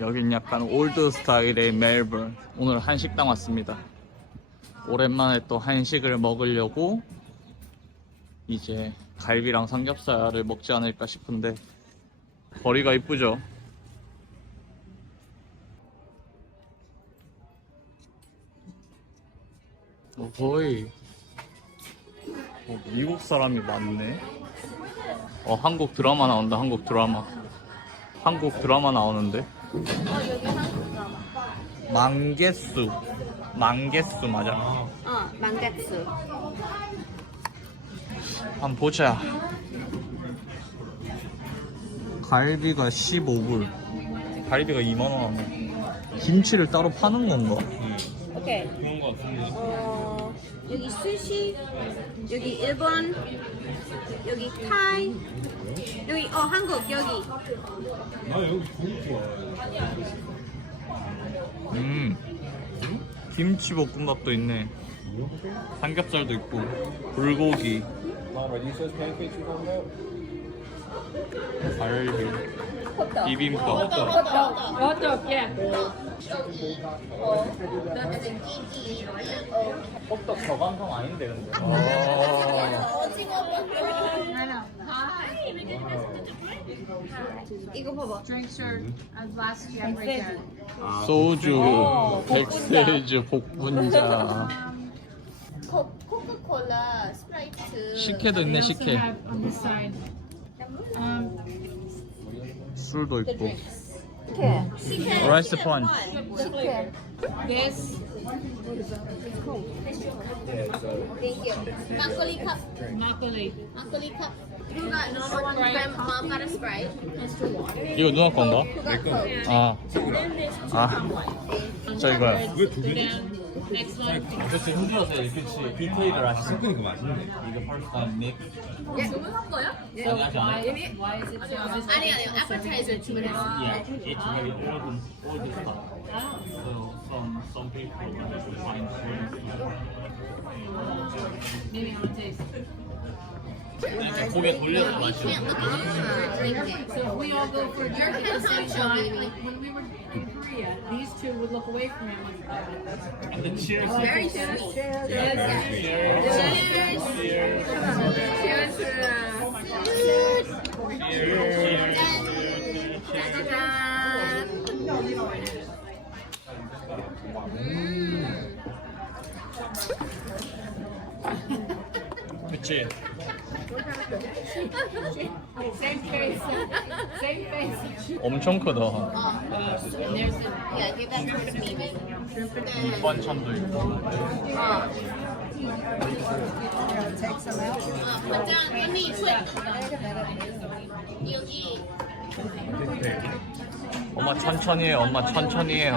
여긴 약간 올드 스타일의 멜번. 오늘 한식당 왔습니다. 오랜만에 또 한식을 먹으려고 이제 갈비랑 삼겹살을 먹지 않을까 싶은데 거리가 이쁘죠? 어, 거의 어, 미국 사람이 많네. 어, 한국 드라마 나온다, 한국 드라마. 한국 드라마 나오는데. 망개수. 망개수 맞아. 어, 망개츠. 한번 보자. 갈비가 15불. 갈비가 2만원 하네. 김치를 따로 파는 건가? 오케이. 그런 거 같은데. 어, 여기 스시, 여기 일본, 여기 타이, 여기 어 한국 여기. 나 여기 중국 좋아해. 음. 김치 볶음밥도 있네. 삼겹살도 있고. 불고기. Mom, are these those pancakes you talking about? 갈비. 비빔밥. 호떡, 예. 호떡 저감성 아닌데 근데. 이거 봐봐. Drinks are a glass of right there. 소주, 백세주, 복분자. 코, 코카콜라, 스프라이트. 식혜도 있네, 식혜. have on this side. Um, 술도 있고. 식혜. 라이스 펀. 식혜. this, Thank you. 막걸리 컵. broccoli. 막걸리 컵. You got normal one. Grandma, mom got a Sprite. 이거 누나 건가? Who got Coke? 아. 아. 저 이거요. 왜두 개? Down. Next one. 그치 힘들어서 이렇게 디테일을 아시죠? 섞으니까 맛있네. 이게 first 믹. 주문한 거야? 안 Why, 해. why is it 아니 아니. appetizer 주문했어. Yeah, it's very old, old stuff. So some some people find Maybe I'll taste. 고개 돌려서 마시는 Can't look at you drinking. So if we all go for a drink at the same consumption, time, baby. like when we were in Korea, these two would look away from him. And the cheers. Very sweet. Cheers. Cheers. Cheers. 짜자잔. 그치. 엄청 크다. Yeah, give that to. 밑반찬도 있고. 어. 어, 반장, 언니, put. 여기. 엄마 천천히 해요. 엄마 천천히 해요.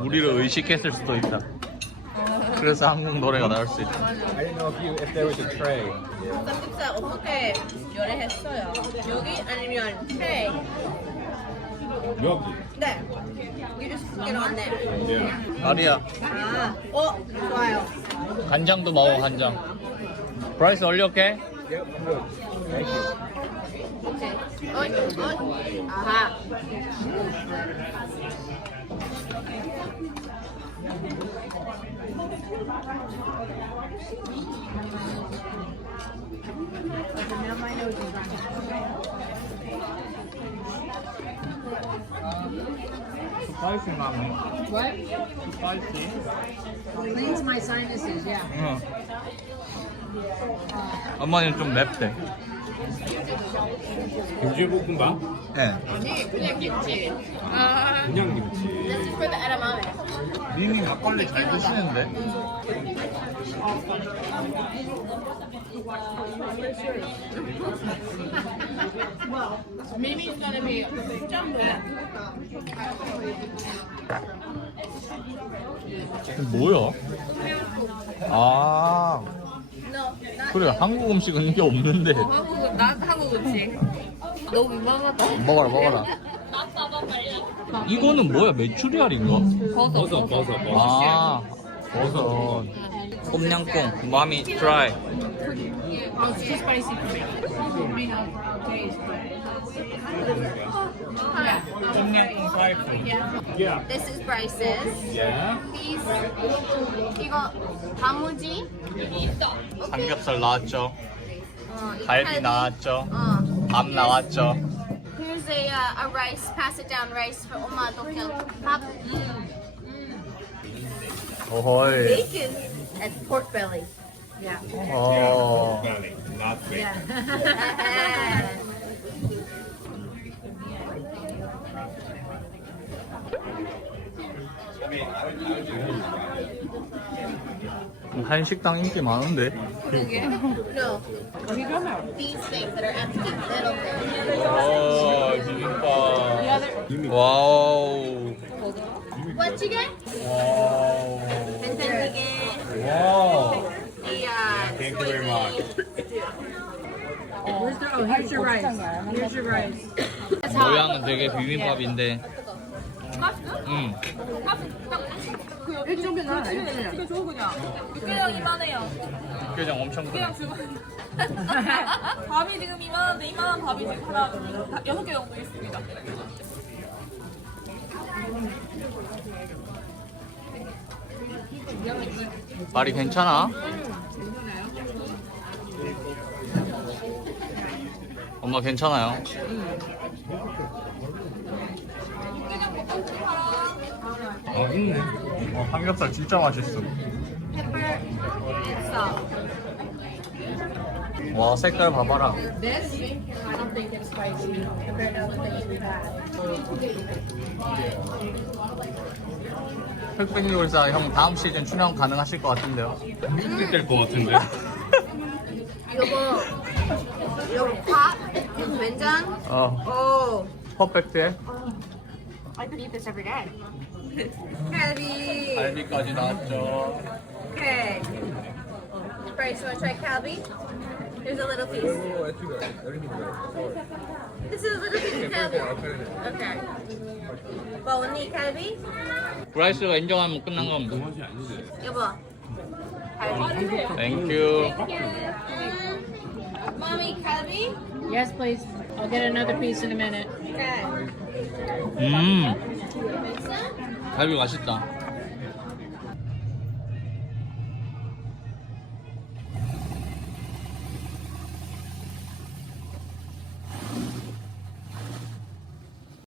우리를 의식했을 수도 있다. 그래서 한국 노래가 나올 수 있다. I didn't know if you if there was a tray. 삼겹살 어떻게 요리했어요? 여기 아니면 회? 여기. 네. 유주스케로 왔네. Yeah. 아리야, 아, 어, 좋아요. 간장도 먹어, 간장. 프라이스 올려올게. Yep, good. Thank you. 오케이. 어, 어, 아하. 스파이시 나네. What? 스파이시. Cleans my sinuses, yeah. 응. 엄마는 좀 맵대. 김치볶음밥? 네. 아니, 그냥 김치. 아, 그냥 김치. this is for the edamame. 미니 막걸리 잘 드시는데? Mimi's gonna be 뭐야? 아 그래 한국 음식은 이게 없는데 한국 나 한국 음식. 너무 민망하다. 먹어라 먹어라 이거는 뭐야 메추리알인가? 버섯, 버섯, 버섯. 아 버섯 꼼냥꿍 마미 oh, but 꼼냥꿍 Yeah. This is Bryce's. Yeah. These 이거 다무지. 삼겹살 나왔죠 어, 이 갈비. 나왔죠 어. 밥 나왔죠 Here's a uh, a rice. Pass it down rice for 엄마 도쿄. 밥. 오헐 Bacon and pork belly. 어 Belly, not big. 한식당 인기 많은데 no. These things that are empty. Little. 와 비빔밥 와우 What you get? 와우 Thank you very much. where's the, oh, here's your rice. Here's your rice. 모양은 되게 비빔밥인데 음 육개장 이만해요. 육개장 엄청 크네 육개장 주문. 밥이 지금 이만한데 이만한 밥이 지금 하나, 둘, 다- 여섯 개 정도 있습니다. 말이 괜찮아? 엄마 괜찮아요? 어, 있네. 어, 삼겹살 진짜 맛있어 salt. 와 색깔 봐봐라 This, I don't think it's spicy compared to other things we've had. 흑백요리사 형 다음 시즌 출연 가능하실 것 같은데요 미국이 될것 같은데. 뭐? 이거 밥, 이거 된장. 어 오. 퍼펙트해 I could eat this every day. Calbee. 갈비까지 나왔죠 Okay. Bryce, you want to try Calbee? Here's a little piece. This is a little piece of Calbee. Okay. Well, we'll need Calbee. 브라이스가 인정하면 끝난 겁니다 맛이 아니지. 여보. Calbee. 땡큐 Mommy, Calbee? Yes, please. I'll get another piece in a minute. Okay. 음 갈비 맛있다